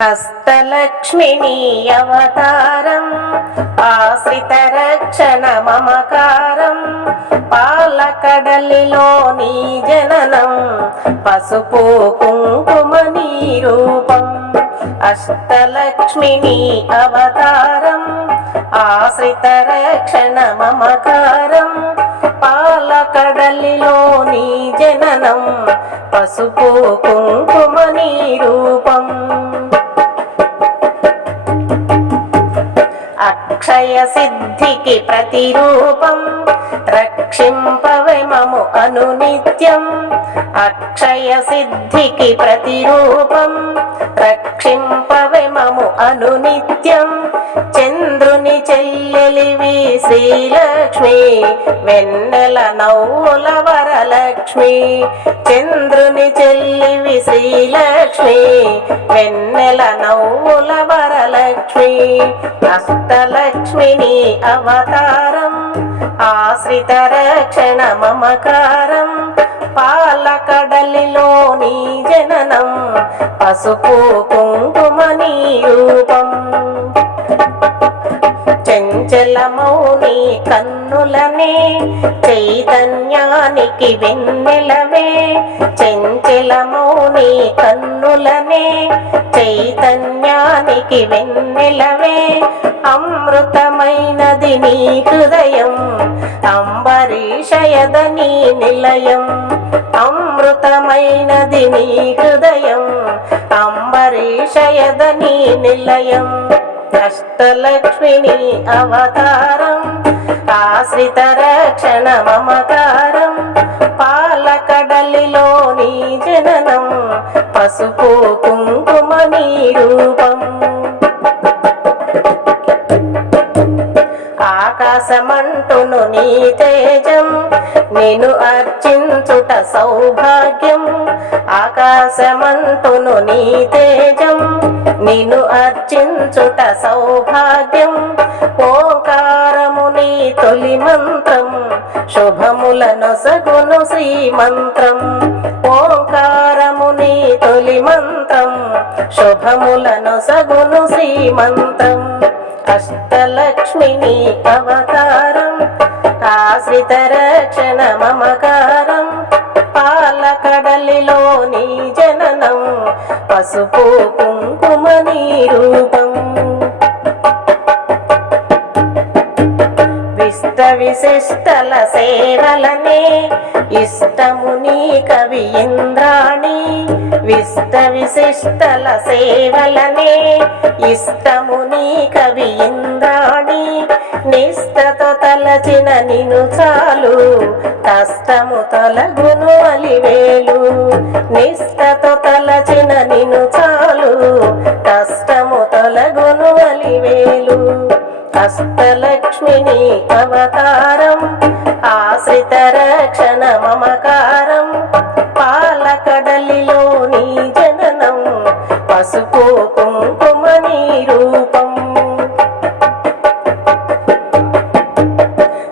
హస్తలక్ష్మిని అవతారం ఆశ్రిత రక్షణ మమకారం పాలకడలిలో నీ జననం పసుపు కుంకుమ నీ రూపం అష్టలక్ష్మిని అవతారం ఆశ్రిత రక్షణ మమకారం పాలకడలిలో నీ జననం పసుపు కుంకుమ నీ రూపం అక్షయ సిద్ధికి ప్రతిరూపం. రక్షింపవే మము అనునిత్యం. అక్షయ సిద్ధికి ప్రతిరూపం. రక్షింపవే మము అనునిత్యం. చంద్రుని చెల్లెలివి శ్రీలక్ష్మి వెన్నెల నవ్వుల లక్ష్మి. చంద్రుని చెల్లివి శ్రీలక్ష్మి వెన్నెల నవ్వుల వరలక్ష్మి. అష్టలక్ష్మిని అవతారం. ఆశ్రిత రక్షణ మమకారం. పాలకడలిలో నీ జననం. పసుపు కుంకుమ నీ రూపం. చంచలమౌని కన్నులనే చైతన్యానికి వెన్నెలవే. చంచలమౌని కన్నులనే చైతన్యానికి వెన్నెలవే. అమృతమైనది నీ హృదయం అంబరీషయద నీ నిలయం. అమృతమైనది నీ హృదయం అంబరీషయద నీ నిలయం. అష్టలక్ష్మిని అవతారం ఆశ్రిత రక్షణ మమకారం పాలకడలిలో నీ జననం పసుపు కుంకుమ నీ రూపం. ఆకాశమంటును నీ తేజం నేను అర్చించుట సౌభాగ్యం. ఆకాశమంతును నీ తేజం నిన్ను అర్చించుట సౌభాగ్యం. ఓంకారము నీ తొలి మంత్రం శుభములను సగును శ్రీమంత్రం ఓంకారము నీ తొలి మంత్రం శుభములను సగును శ్రీమంత్రం అష్టలక్ష్మిని అవతారం ఆశ్రిత రక్షణ మమకారం. పాలకడలిలో నీ జననం పసుపు కుంకుమ నీ రూపం విశిష్టల సేవలనే ఇష్టము నీ కవి ఇంద్రాణి. విష్ట విశిష్టల సేవలనే ఇష్టము నీ కవి ఇంద్రాణి. నిష్టతో తలచిన నిను చాలు కష్టము తలగును అలివేలు. నిష్టతో తలచిన నిను చాలు హస్తలక్ష్మిని అవతారం ఆశ్రిత రక్షణ మమకారం పాలకడలిలో నీ జననం పసుపు కుంకుమ నీ రూపం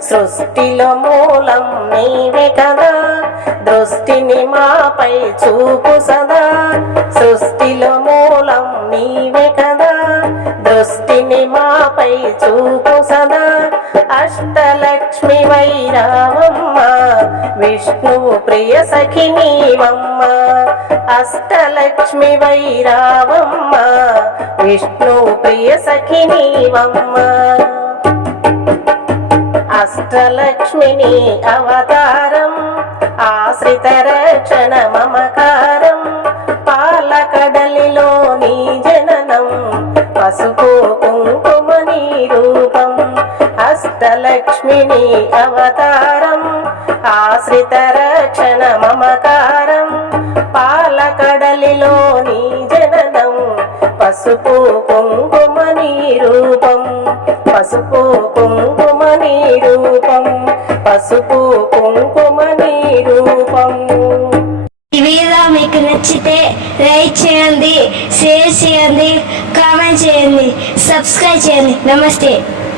సృష్టిలో మూలం నీవే కదా దృష్టిని మాపై చూపు సదా సృష్టిలో మూలం నీవే కదా. దృష్టిని మాపై చూపు సదా. అష్టలక్ష్మి వైరావమ్మ విష్ణువు ప్రియ సఖి నీవమ్మ. అష్టలక్ష్మి వైరావమ్మ విష్ణువు ప్రియ సఖి నీవమ్మ. అష్టలక్ష్మిని అవతారం ఆశ్రిత రక్షణ మమకారం. పాలకడలిలో నీ జననం పసుపు అష్టలక్ష్మిని అవతారం ఆశ్రిత రక్షణ మమకారం పాలకడలిలోని జననం పసుపు కుంకుమ రూపం పసుపు కుంకుమని రూపం పసుపు కుంకుమని రూపం. ఈ వీడియో మీకు నచ్చితే లైక్ చేయండి షేర్ చేయండి కామెంట్ చేయండి సబ్స్క్రైబ్ చేయండి. నమస్తే.